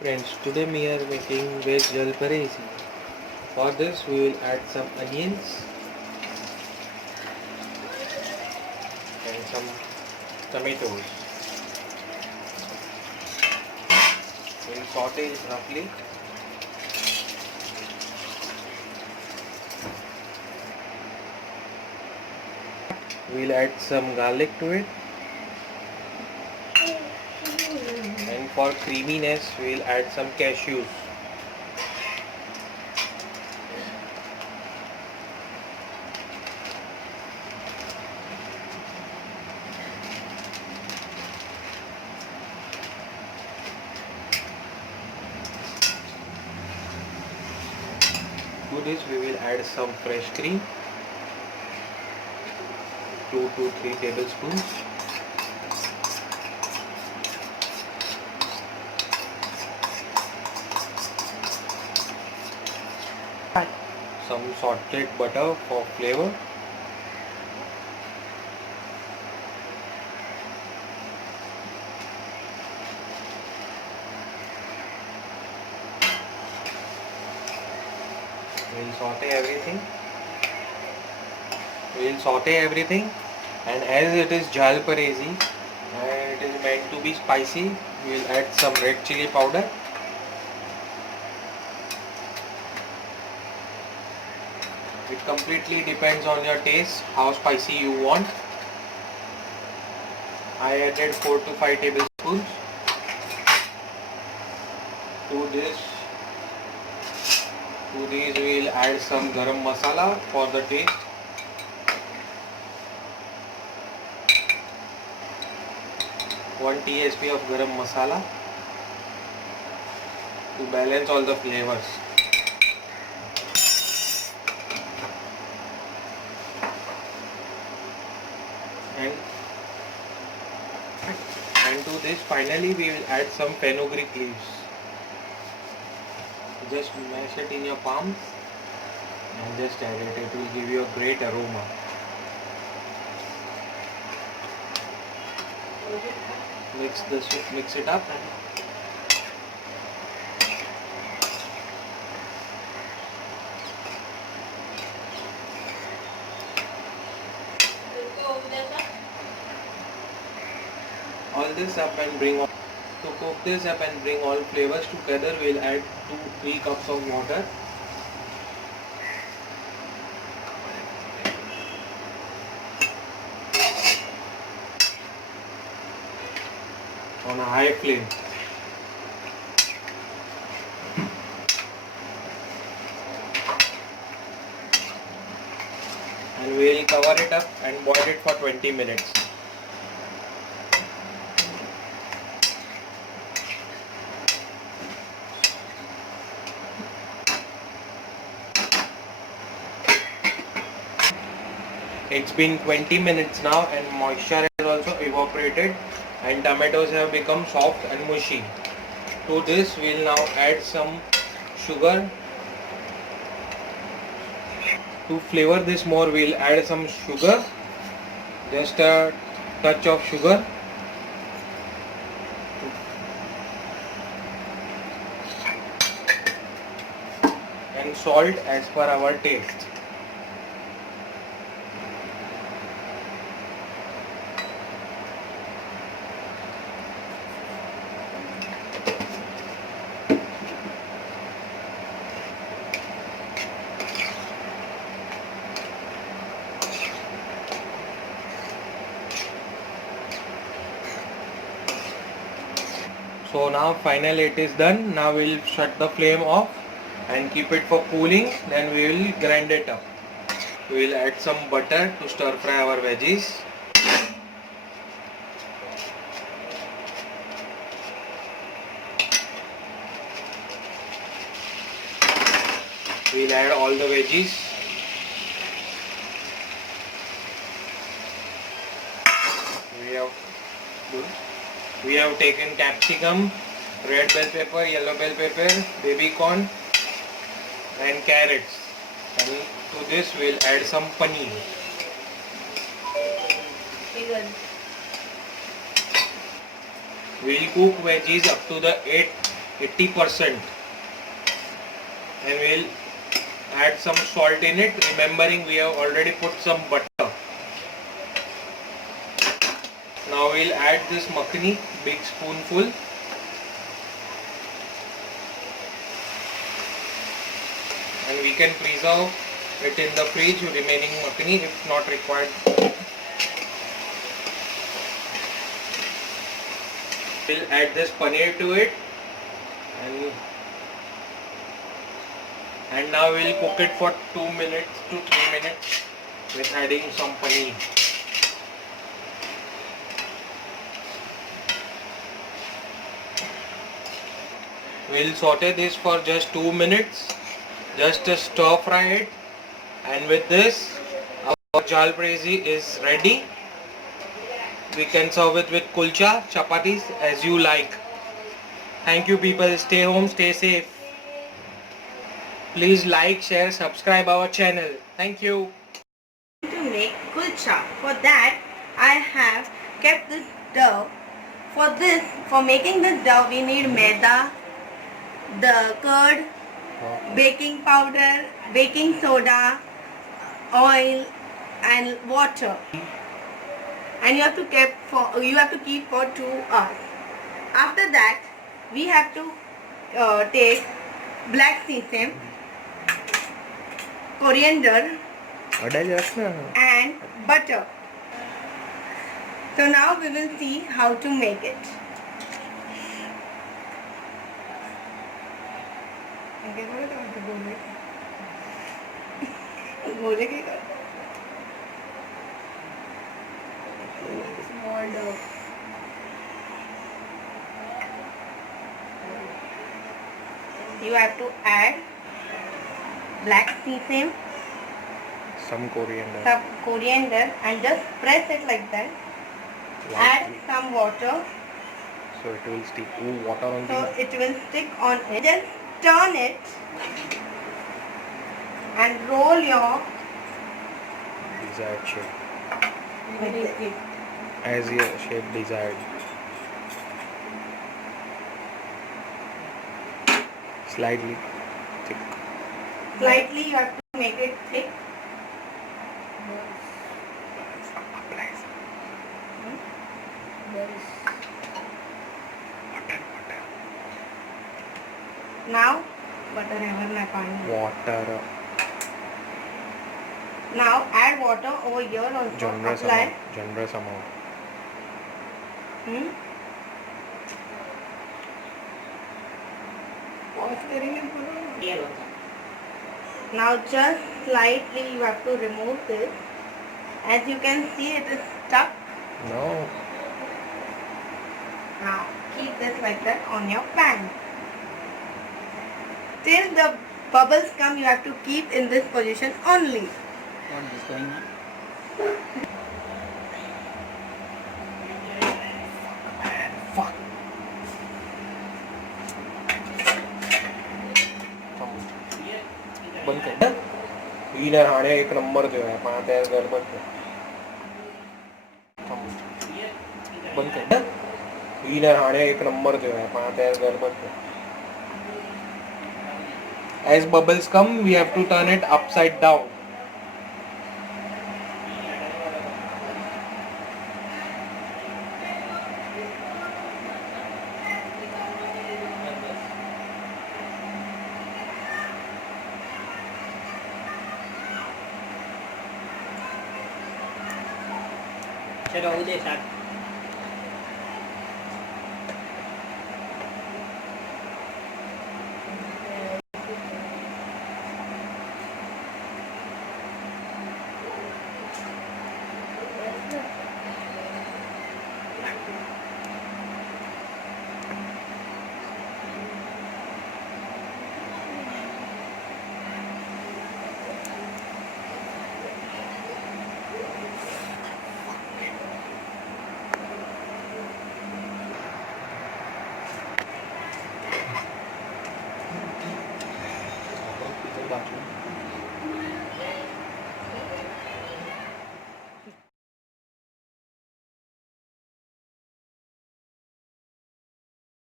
Friends, today we are making veg jalparesi. For this we will add some onions and some tomatoes. We will saute it roughly. We will add some garlic to it, and for creaminess we will add some cashews. To this we will add some fresh cream, 2 to 3 tablespoons. Some salted butter for flavor. We'll saute everything. And as it is jalparesi and it is meant to be spicy, we'll add some red chili powder. It completely depends on your taste, how spicy you want. I added 4 to 5 tablespoons. To these we will add some garam masala for the taste. One TSP of garam masala to balance all the flavors. And to this finally we will add some fenugreek leaves. Just mash it in your palms and just add it. It will give you a great aroma. Mix it up. All this up and bring all, to cook this up and bring all flavors together, we'll add 2-3 cups of water. On a high flame. And we'll cover it up and boil it for 20 minutes. It's been 20 minutes now and moisture has also evaporated and tomatoes have become soft and mushy. To this we'll now add some sugar. To flavor this more we'll add some sugar, just a touch of sugar. And salt as per our taste. So now finally it is done. Now we'll shut the flame off and keep it for cooling. Then we will grind it up. We will add some butter to stir fry our veggies. We will add all the veggies. We have taken capsicum, red bell pepper, yellow bell pepper, baby corn and carrots. And to this we will add some paneer. We will cook veggies up to the 8 80%, and we'll add some salt in it, remembering we have already put some butter. Now we'll add this makhani, big spoonful. And we can preserve it in the fridge, remaining makhani, if not required. We'll add this paneer to it, and now we'll cook it for 2 minutes to 3 minutes with adding some paneer. We'll saute this for just 2 minutes, just to stir fry it, and with this our jalfrezi is ready. We can serve it with kulcha, chapatis, as you like. Thank you people. Stay home, stay safe. Please like, share, subscribe our channel. Thank you. To make kulcha. For that I have kept this dough. For making this dough we need maida, the curd, baking powder, baking soda, oil and water. And you have to keep for 2 hours. After that we have to take black sesame, coriander and butter. So now we will see how to make it. Small dough. You have to add black sesame, Some coriander, and just press it like that. Add some water. So it will stick. Water on So it will stick on it. Just turn it and roll your desired shape. with it. As your shape desired. Slightly thick. Slightly you have to make it thick. Now Water. Now add water over here also. Generous Apply. amount. Generous amount. Now just slightly you have to remove this. As you can see it is stuck. No. Now keep this like that on your pan. Till the bubbles come you have to keep in this position only. What is going on? Fuck. बंद कर. हीनर हाणे एक number जो है पाँच तैयार गड़बड़ है. बंद कर. हीनर हाणे एक नंबर जो है पाँच तैयार गड़बड़ है. As bubbles come, we have to turn it upside down. चलो उदय साथ बाथरूम